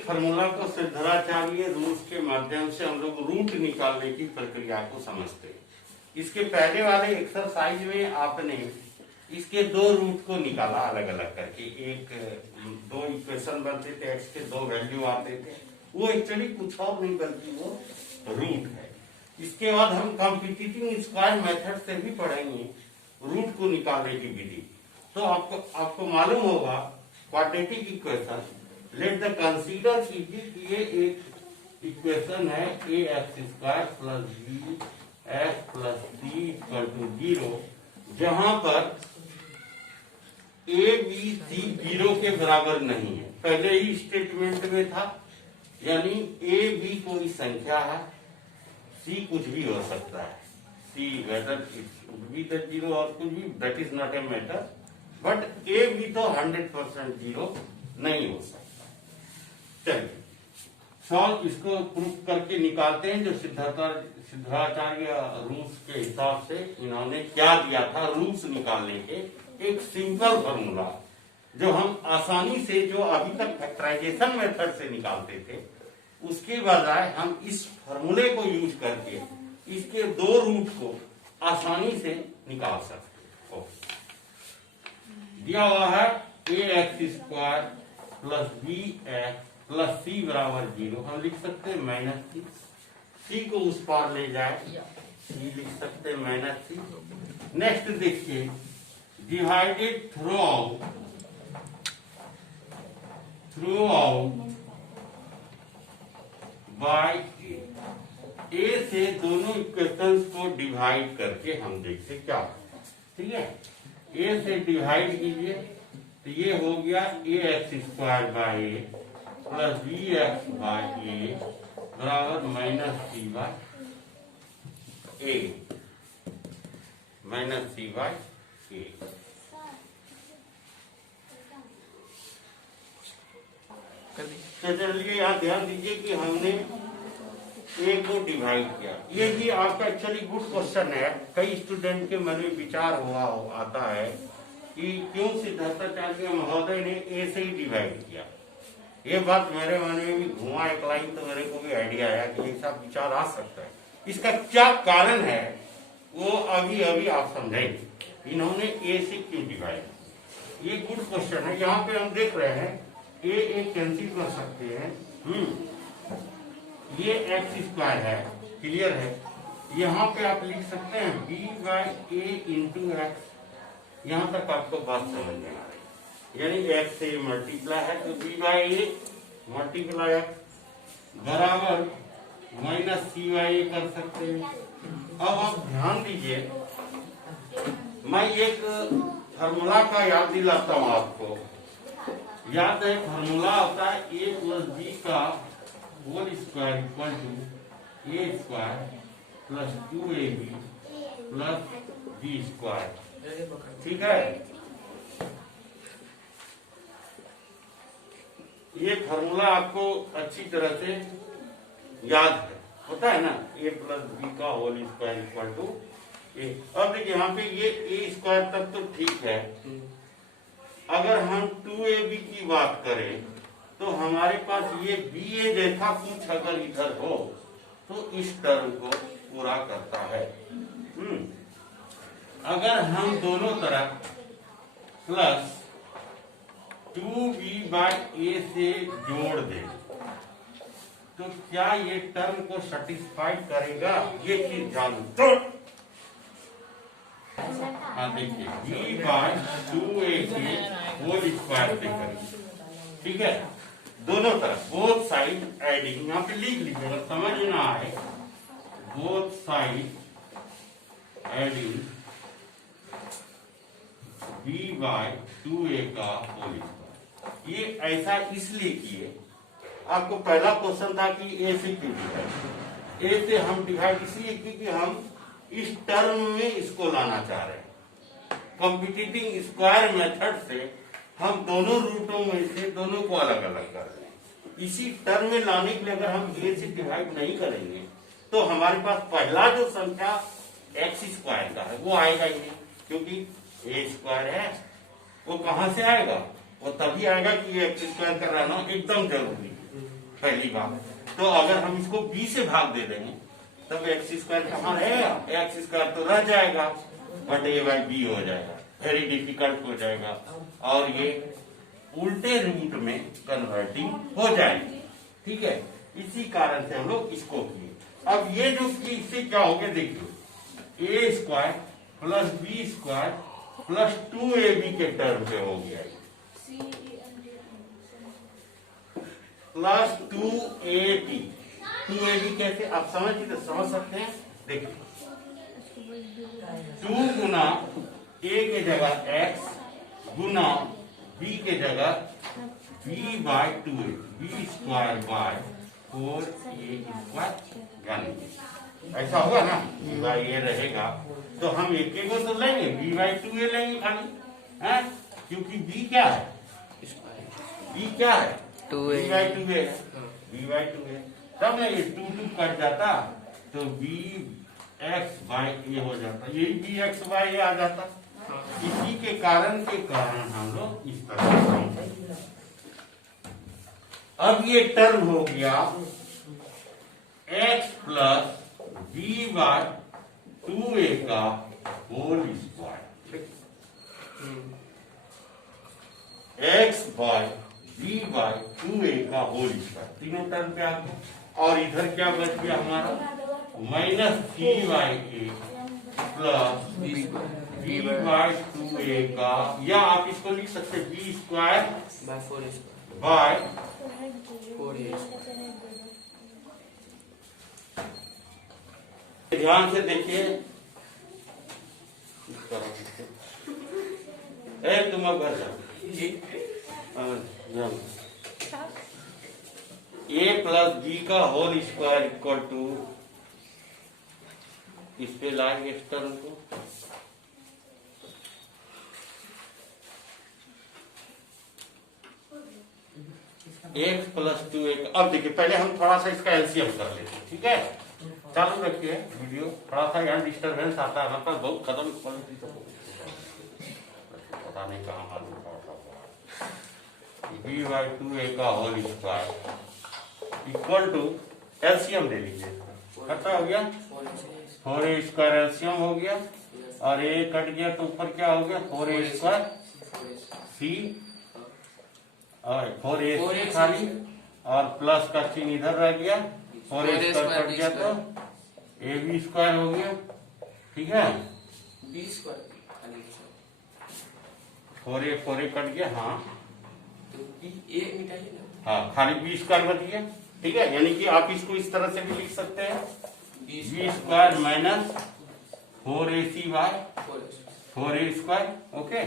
Formula को Siddhacharya rules के माध्यम से हम लोग रूट निकालने की प्रक्रिया को समझते हैं। इसके पहले वाले एक्सरसाइज में आपने इसके दो रूट को निकाला अलग अलग करके, एक दो इक्वेशन बनते थे, एक्स के दो वैल्यू आते थे, वो एक्चुअली कुछ और नहीं बल्कि वो रूट है। इसके बाद हम कॉम्पिटिटिव स्क्वायर मेथड से भी पढ़ेंगे रूट को निकालने की विधि। तो आपको मालूम होगा quadratic equation, let the consider कीजिए कि ये एक इक्वेशन है A X square plus B X plus C equal to 0, जहां पर ए बी सी 0 के बराबर नहीं है। पहले ही स्टेटमेंट में था, यानी ए बी कोई संख्या है, सी कुछ भी हो सकता है, see whether it be the 0 और कुछ भी, that is not a matter, but A B तो 100% 0 नहीं हो सकता। चलिए सॉल्व इसको प्रूफ करके निकालते हैं। जो सिद्धाचार्य रूल्स के हिसाब से इन्होंने क्या दिया था रूल्स निकालने के, एक सिंपल फॉर्मूला जो हम आसानी से, जो अभी तक फैक्टराइजेशन मेथड से निकालते थे, उसके बजाय हम इस फॉर्मूले को यूज करके इसके दो रूट को आसानी से निकाल सकते हैं। दिया हुआ है A X square plus B X plus C बराबर 0, हम लिख सकते हैं माइनस सी, सी को उस पार ले जाए, सी लिख सकते हैं माइनस सी। नेक्स्ट देखिए, डिवाइडेड थ्रू आउट बाय ए से दोनों इक्वेशंस को डिवाइड करके हम देखते क्या, ठीक है। ए से डिवाइड कीजिए तो ये हो गया A X square by A plus B X by A बराबर minus C by A, minus C by A. तो चलिए यहाँ ध्यान दीजिए कि हमने ए को डिवाइड किया। ये भी आपका एक्चुअली गुड क्वेश्चन है, कई स्टूडेंट के मन में विचार आता है कि क्यों सिद्धाचार्य महोदय ने ए से ही डिवाइड किया। ये बात मेरे मन में भी घुमा एक लाइन, तो मेरे को भी आइडिया आया कि ऐसा विचार आ सकता है। इसका क्या कारण है वो अभी अभी आप समझेंगे, इन्होंने ए से क्यों डिवाइड। ये गुड क्वेश्चन है। यहाँ पे हम देख रहे हैं ए कैंसिल कर सकते हैं, ये एक्स स्क्वायर है, क्लियर है। यहाँ पे आप लिख सकते हैं B by A into X, यहाँ तक आपको बात समझ में आ रही, यानी एक्स से मल्टीप्लाई है तो B by A multiply X बराबर माइनस सी बाई ए कर सकते हैं। अब आप ध्यान दीजिए, मैं एक फार्मूला का याद दिलाता हूँ आपको। याद है फार्मूला होता है ए प्लस बी का whole square equal to A square plus 2ab plus B square, ठीक है। ये फार्मूला आपको अच्छी तरह से याद है, होता है ना, ए प्लस बी का होल स्क्वायर इक्वल टू ए। अब देखिए यहाँ पे ये ए स्क्वायर तक तो ठीक है, अगर हम 2ab की बात करें तो हमारे पास ये बी ए जैसा कुछ अगर इधर हो तो इस टर्म को पूरा करता है। अगर हम दोनों तरफ प्लस 2b बाई ए से जोड़ दें तो क्या ये टर्म को सेटिस्फाई करेगा, ये चीज जानू तो। हाँ देखिए, b बाई 2a के होल स्क्वायर से करें, ठीक है। दोनों तरफ बोथ साइड एडिंग, यहाँ पे लिख लीजिए अगर समझ ना आए, both side adding b by 2a का होल स्क्वायर। ये ऐसा इसलिए किए, आपको पहला क्वेश्चन था कि ए से क्यों डिवाइड, ए से हम डिवाइड इसलिए क्योंकि हम इस टर्म में इसको लाना चाह रहे हैं। कॉम्पिटिटिव स्क्वायर मेथड से हम दोनों रूटों में से दोनों को अलग अलग कर रहे हैं। इसी टर्म में लाने के लिए अगर हम ए से डिवाइड नहीं करेंगे तो हमारे पास पहला जो संख्या एक्स स्क्वायर का है वो आएगा ही नहीं, क्योंकि ए स्क्वायर है। वो कहां से आएगा, वो तभी आएगा कि एक्स स्क्वायर का रहना एकदम जरूरी है। पहली बात। तो अगर हम इसको b से भाग दे देंगे तब एक्स स्क्वायर कहाँ रहेगा, एक्स स्क्वायर तो रह जाएगा बट a बाई बी हो जाएगा, वेरी डिफिकल्ट हो जाएगा और ये उल्टे रूट में कन्वर्टिंग हो जाएगी। ठीक है, इसी कारण से हम लोग इसको किए। अब ये जो कि इससे क्या हो गया देखिए, A square plus B square plus 2ab के टर्म पे हो गया प्लस 2ab। 2ab कैसे आप समझ सकते हैं, देखिए 2 गुना a के जगह x गुना b के जगह b by 2a, b square by 4a square, यानी ऐसा होगा ना, b बाय a रहेगा तो हम एक को तो लेंगे, b बाय 2a लेंगे खाली, है क्योंकि b क्या है, b क्या है 2a bye 2a, b by 2a, तब ना ये 2 कट जाता तो b x बाय a हो जाता, यही b x बाय a आ जाता। इसी के कारण हम लोग इस तरह से, अब ये टर्म हो गया x plus B by 2a का whole square, x by B by 2a का होल स्क्वायर, तीनों टर्म पे आपको, और इधर क्या बच गया हमारा minus c by a plus B by 2a का, या आप इसको लिख सकते बी स्क्वायर बाय 4a। ध्यान से देखिए, तुम अब घर जाओ, a प्लस बी का होल स्क्वायर इक्वल टू, इस पे लाएंगे इस टर्म को, x प्लस 2a। अब देखिए पहले हम थोड़ा सा इसका एलसीएम कर लेते हैं, ठीक है, चालू रखिए वीडियो, थोड़ा सा यहाँ डिस्टर्बेंस आता है, मतलब बहुत खत्म पता नहीं कहाँ मालूम बी बाई 2a का whole square equal to, LCM ले लीजिए, खत्म हो गया 4a स्क्वायर, एलसीएम हो गया और a कट गया तो ऊपर क्या हो गया 4a स्क्वायर c और 4ac खाली, और प्लस का चिन्ह इधर रह गया, 4a स्क्वायर कट गया तो ab स्क्वायर हो गया, ठीक है, b स्क्वायर 4a कट गया, हाँ तो a मिटाइए ना, हाँ खाली b स्क्वायर बच गया, ठीक है, यानी कि आप इसको इस तरह से भी लिख सकते हैं b square minus 4ac by 4a square, okay.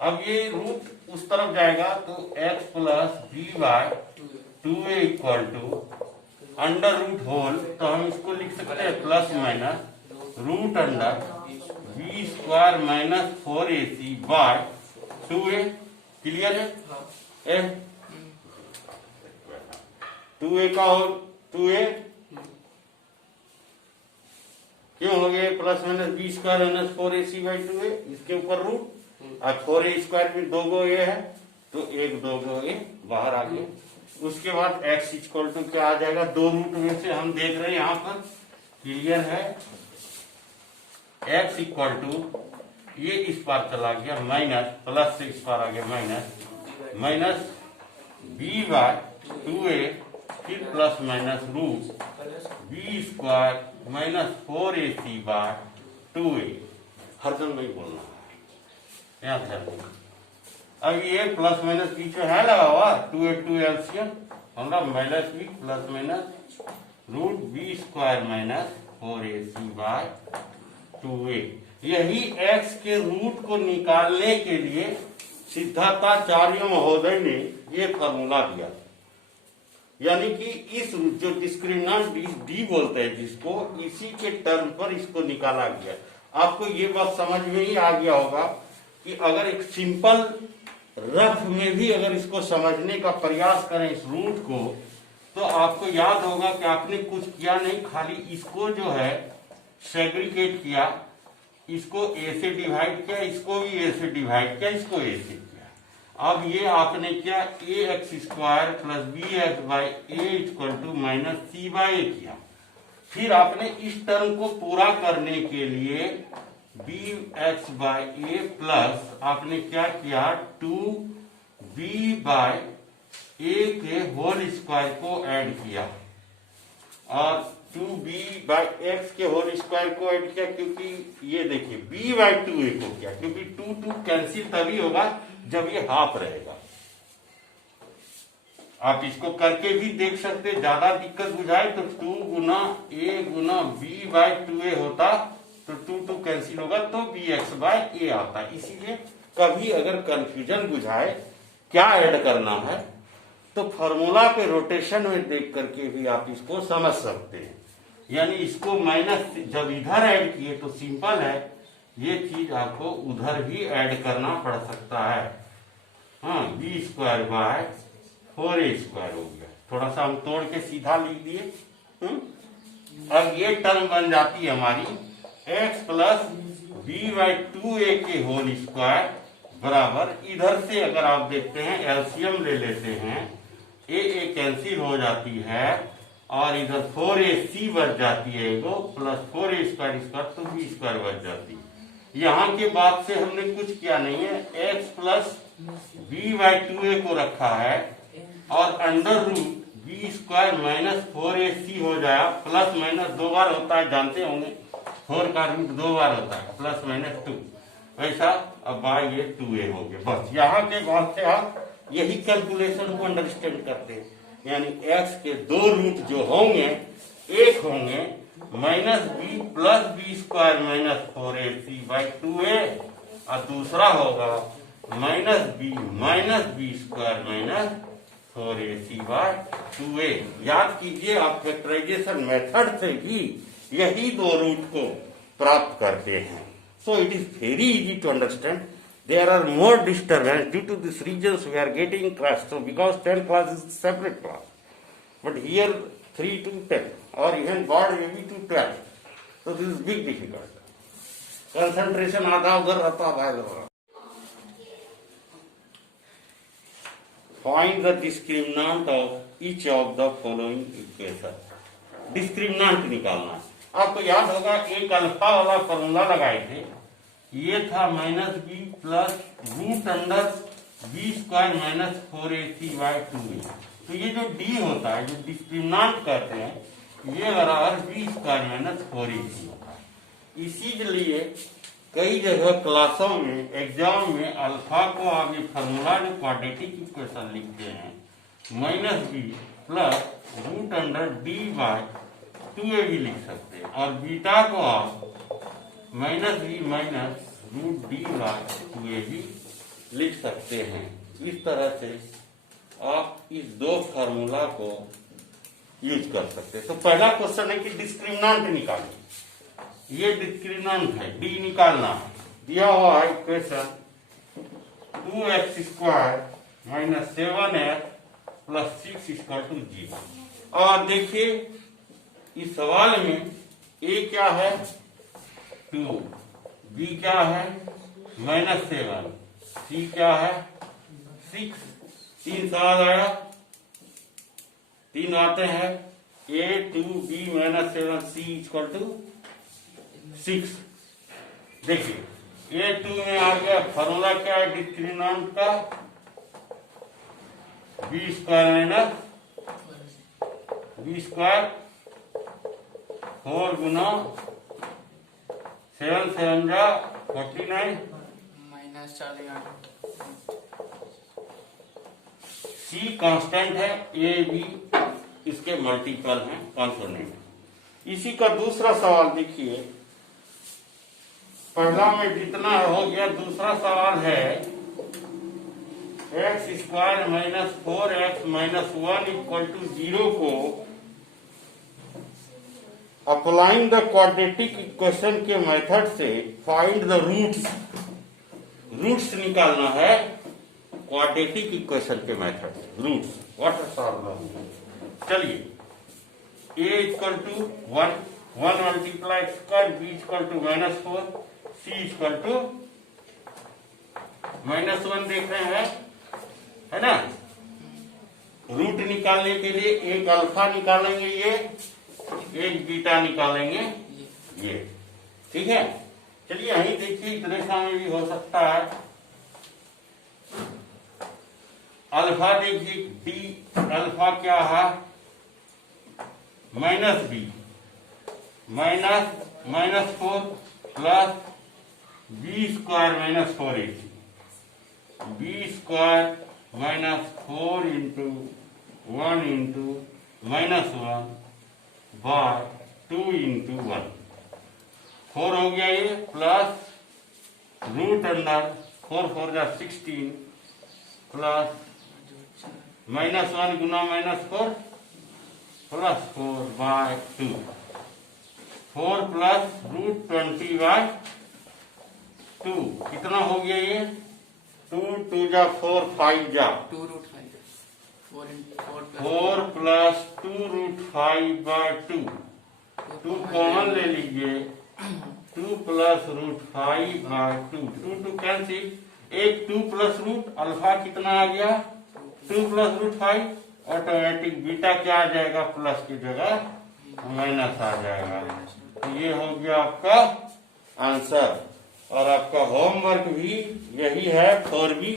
अब ये रूट उस तरफ जाएगा तो x plus B by 2a equal to under root whole, तो हम इसको लिख सकते हैं plus minus root under B square minus 4ac by 2a, clear है, 2a का होल 2a क्यों हो गया plus minus B square minus 4ac by 2a, इसके ऊपर रूट, और 4a स्क्वायर भी 2 गो a है तो 2 गो a बाहर आ गया। उसके बाद x इक्वल टू क्या आ जाएगा, 2 रूट में से हम देख रहे हैं यहाँ पर, क्लियर है, x इक्वल टू ये इस पार चला गया माइनस, प्लस से इस पार आ गया माइनस b बाय 2a, फिर plus minus root b square minus 4ac by 2a, हर जन नहीं बोलना है, यहाँ ध्यान देना। अब ये प्लस माइनस पीछे है लगा हुआ 2a 2 एलसीएम, हमारा minus b plus minus root b square minus 4ac by 2a। यही x के रूट को निकालने के लिए सिद्धार्थाचार्य महोदय ने ये फॉर्मूला दिया, यानी कि इस जो डिस्क्रिमिनेंट डी बोलते हैं जिसको, इसी के टर्म पर इसको निकाला गया। आपको ये बात समझ में ही आ गया होगा कि अगर एक सिंपल रफ में भी अगर इसको समझने का प्रयास करें इस रूट को, तो आपको याद होगा कि आपने कुछ किया नहीं, खाली इसको जो है सेग्रीगेट किया, इसको a से डिवाइड किया, इसको भी a से डिवाइड किया, इसको a से किया। अब ये आपने क्या A X square plus B X by A equal to minus C by A किया। फिर आपने इस टर्म को पूरा करने के लिए B X by A plus आपने क्या किया 2b बाय ए के होल स्क्वायर को ऐड किया और 2b बाय एक्स के होल स्क्वायर को ऐड किया, क्योंकि ये देखिए b बाय 2a को किया, क्योंकि 2 कैंसिल तभी होगा जब ये हाफ रहेगा। आप इसको करके भी देख सकते, ज्यादा दिक्कत बुझाए तो 2 गुना a गुना b बाय 2a होता तो 2 कैंसिल होगा तो bx बाय a आता। इसीलिए कभी अगर कंफ्यूजन बुझाए क्या ऐड करना है तो फॉर्मूला पे रोटेशन में देख करके भी आप इसको समझ सकते हैं। यानी इसको माइनस जब इधर ऐड किए तो सिंपल है, ये चीज आपको उधर भी ऐड करना पड़ सकता है। हाँ, B square by 4a square हो गया। थोड़ा सा हम तोड़ के सीधा लिख दिए। अब ये टर्म बन जाती है हमारी x plus B by 2a के होल स्क्वायर बराबर, इधर से अगर आप देखते हैं एलसीएम ले लेते हैं, ए कैंसिल हो जाती है और इधर 4ac बच जाती है एगो प्लस 4a स्क्वायर तो b स्क्वायर बच जाती है। यहाँ के बाद से हमने कुछ किया नहीं है, x plus b by 2a को रखा है और under root b square minus 4ac हो जाए। प्लस माइनस 2 बार होता है, जानते होंगे 4 का रूट 2 बार होता है, प्लस माइनस 2 वैसा। अब बाय ये 2a हो गया। बस यहाँ के बाद से आप यही कैलकुलेशन को अंडरस्टैंड करते हैं। यानी x के 2 रूट जो होंगे, एक होंगे minus b plus B square minus 4ac by 2a और दूसरा होगा minus B square minus 4ac by 2a। याद कीजिए, आप फैक्टराइजेशन मेथड से भी यही 2 रूट को प्राप्त करते हैं। So it is very easy to understand. There are more disturbance due to these regions we are getting class. So because 10 class is separate class, but here 3 to 10 or even board maybe to 12. So this is big difficult. Concentration आधा उधर रहता है। Find the discriminant of each of the following equation. Discriminant निकालना है। आपको याद होगा एक अल्फा वाला फॉर्मूला लगाए थे, ये था minus B plus root under B square minus 4ac by 2a। तो ये जो डी होता है, जो डिस्क्रिमिनेंट करते हैं, ये बराबर बी स्क्वायर माइनस 4ac होता है। इसीलिए कई जगह क्लासों में एग्जाम में अल्फा को आगे फॉर्मूला जो क्वाड्रेटिक इक्वेशन लिखते हैं minus B plus root under D by 2a भी लिख सकते हैं और बीटा को आप माइनस बी माइनस रूट डी बाई 2a भी लिख सकते हैं। इस तरह से आप इस 2 फार्मूला को यूज कर सकते हैं। तो पहला क्वेश्चन है कि डिस्क्रिमिनेंट निकालिए। ये डिस्क्रिमिनेंट है, डी निकालना है। दिया हुआ है equation 2x square minus 7x plus 6 equal to 0। और देखिए इस सवाल में a क्या है 2, b क्या है माइनस 7, c क्या है 6। 3 सवाल आया, 3 आते हैं a 2b minus 7 c equal to 6। देखिए a2 में आ गया, फॉर्मूला क्या है डिस्क्रिमिनेंट का b square minus B square 4 गुना 7 7 जा 49 माइनस 4 सी कांस्टेंट है, ए बी इसके मल्टीपल हैं कॉन्सोनेंट। इसी का दूसरा सवाल देखिए, पहला में जितना हो गया, दूसरा सवाल है x square minus 4x minus 1 equal to 0 को अप्लाइंग द क्वाड्रेटिक इक्वेशन के मेथड से फाइंड द रूट्स। रूट्स निकालना है क्वाड्रेटिक इक्वेशन के मेथड से। Roots what is problem. चलिए a equal to 1 multiply square, b equal to minus 4, c equal to minus 1 देख रहे हैं है ना। रूट निकालने के लिए एक अल्फा निकालेंगे ये, एक बीटा निकालेंगे ये। ठीक है, चलिए यही देखिए इस रेखा में भी हो सकता है। अल्फा देखिए डी अल्फा क्या है, minus B minus 4 plus B square minus 4ac, b square minus 4 into 1 into minus 1 by 2 into 1, 4 हो गया ये, प्लस रूट अंडर 4 जा 16 प्लस माइनस 1 गुना minus 4 plus 4 by 2, 4 plus root 20 by 2, कितना हो गया ये, 2 जा 4 5 जा 2 root 5 4 plus 2 root 5 by 2, 2 common ले लीजिए, 2 प्लस रूट 5 बाय 2, 2 कैंसिल, एक 2 प्लस रूट अल्फा कितना आ गया 2 प्लस रूट 5, ऑटोमेटिक बीटा क्या आ जाएगा, प्लस की जगह माइनस आ जाएगा। तो ये हो गया आपका आंसर, और आपका होमवर्क भी यही है 4b।